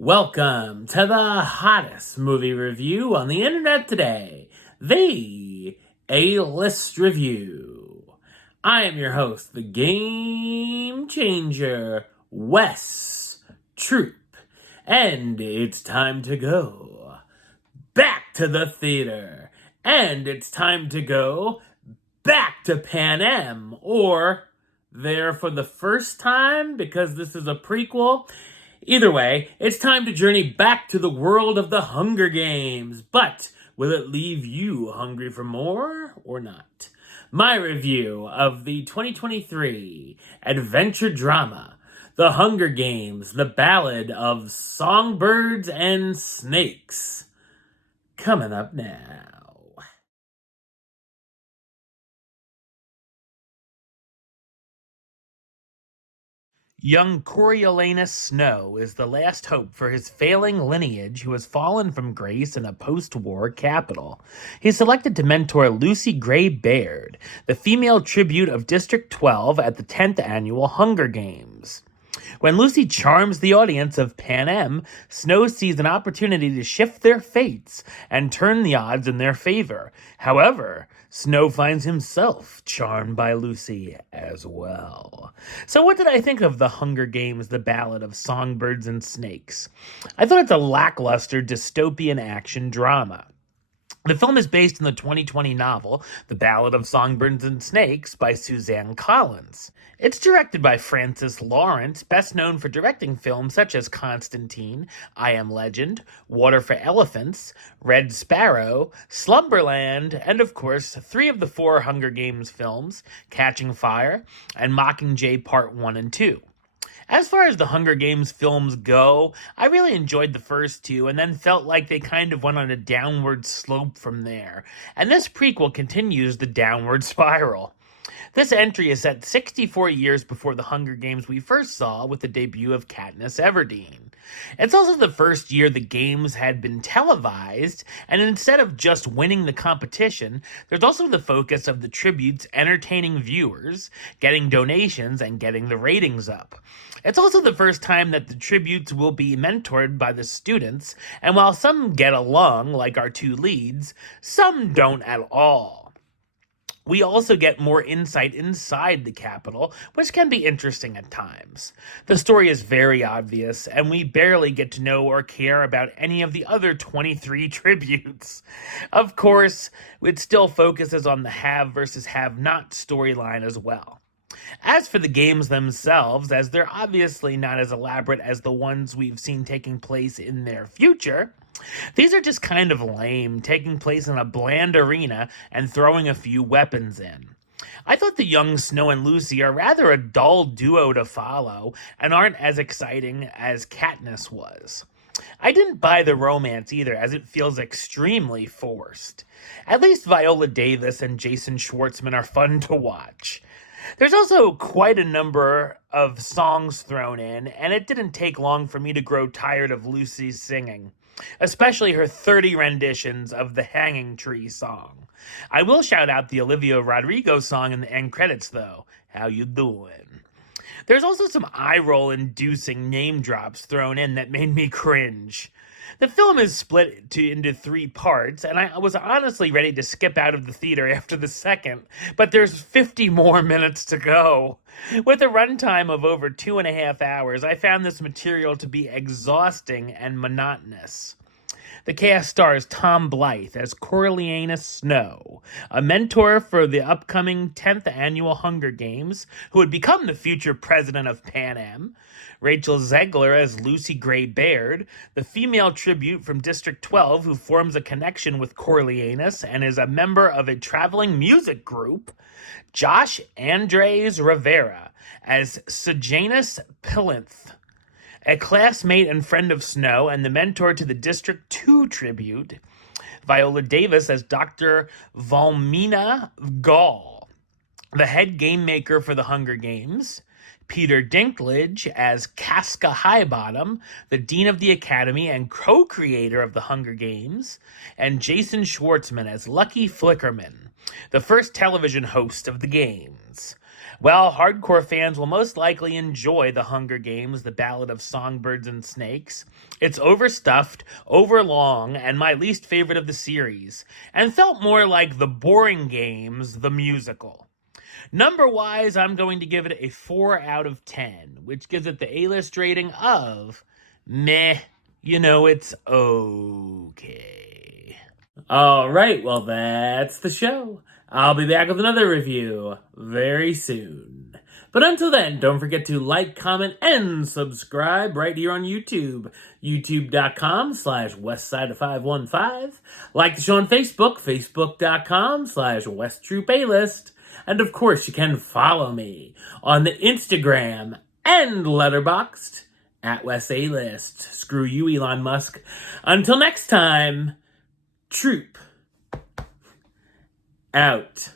Welcome to the hottest movie review on the internet today, the A-List Review. I am your host, the Game Changer, Wes Troop, and it's time to go back to the theater, and it's time to go back to Pan Am, or there for the first time, because this is a prequel. Either way, it's time to journey back to the world of the Hunger Games. But will it leave you hungry for more or not? My review of the 2023 adventure drama, The Hunger Games, The Ballad of Songbirds and Snakes. Coming up now. Young Coriolanus Snow is the last hope for his failing lineage who has fallen from grace in a post-war capital. He's selected to mentor Lucy Gray Baird, the female tribute of District 12 at the 10th Annual Hunger Games. When Lucy charms the audience of Pan Am, Snow sees an opportunity to shift their fates and turn the odds in their favor. However, Snow finds himself charmed by Lucy as well. So what did I think of The Hunger Games, The Ballad of Songbirds and Snakes? I thought it's a lackluster dystopian action drama. The film is based on the 2020 novel, The Ballad of Songbirds and Snakes by Suzanne Collins. It's directed by Francis Lawrence, best known for directing films such as Constantine, I Am Legend, Water for Elephants, Red Sparrow, Slumberland, and of course, 3 of the 4 Hunger Games films, Catching Fire and Mockingjay Part 1 and 2. As far as the Hunger Games films go, I really enjoyed the first 2 and then felt like they kind of went on a downward slope from there. And this prequel continues the downward spiral. This entry is set 64 years before the Hunger Games we first saw with the debut of Katniss Everdeen. It's also the first year the games had been televised, and instead of just winning the competition, there's also the focus of the tributes entertaining viewers, getting donations, and getting the ratings up. It's also the first time that the tributes will be mentored by the students, and while some get along, like our 2 leads, some don't at all. We also get more insight inside the Capitol, which can be interesting at times. The story is very obvious, and we barely get to know or care about any of the other 23 tributes. Of course, it still focuses on the have versus have-not storyline as well. As for the games themselves, as they're obviously not as elaborate as the ones we've seen taking place in their future, these are just kind of lame, taking place in a bland arena and throwing a few weapons in. I thought the young Snow and Lucy are rather a dull duo to follow and aren't as exciting as Katniss was. I didn't buy the romance either, as it feels extremely forced. At least Viola Davis and Jason Schwartzman are fun to watch. There's also quite a number of songs thrown in, and it didn't take long for me to grow tired of Lucy's singing, especially her 30 renditions of the Hanging Tree song. I will shout out the Olivia Rodrigo song in the end credits, though. How you doing? There's also some eye-roll-inducing name drops thrown in that made me cringe. The film is split into 3 parts, and I was honestly ready to skip out of the theater after the second, but there's 50 more minutes to go. With a runtime of over 2.5 hours, I found this material to be exhausting and monotonous. The cast stars Tom Blythe as Coriolanus Snow, a mentor for the upcoming 10th Annual Hunger Games, who would become the future president of Pan Am. Rachel Zegler as Lucy Gray Baird, the female tribute from District 12 who forms a connection with Coriolanus and is a member of a traveling music group. Josh Andres Rivera as Sejanus Plinth, a classmate and friend of Snow and the mentor to the District 2 tribute. Viola Davis as Dr. Valmina Gall, the head game maker for the Hunger Games. Peter Dinklage as Casca Highbottom, the Dean of the Academy and co-creator of the Hunger Games. And Jason Schwartzman as Lucky Flickerman, the first television host of the games. Well, hardcore fans will most likely enjoy The Hunger Games, The Ballad of Songbirds and Snakes. It's overstuffed, overlong, and my least favorite of the series, and felt more like The Boring Games, the musical. Number-wise, I'm going to give it a 4 out of 10, which gives it the A-list rating of meh. It's okay. All right, well, that's the show. I'll be back with another review very soon. But until then, don't forget to like, comment, and subscribe right here on YouTube. YouTube.com/Westside515. Like the show on Facebook, Facebook.com/WestTroopaList. And of course, you can follow me on the Instagram and Letterboxd at WestAList. Screw you, Elon Musk. Until next time, Troop out.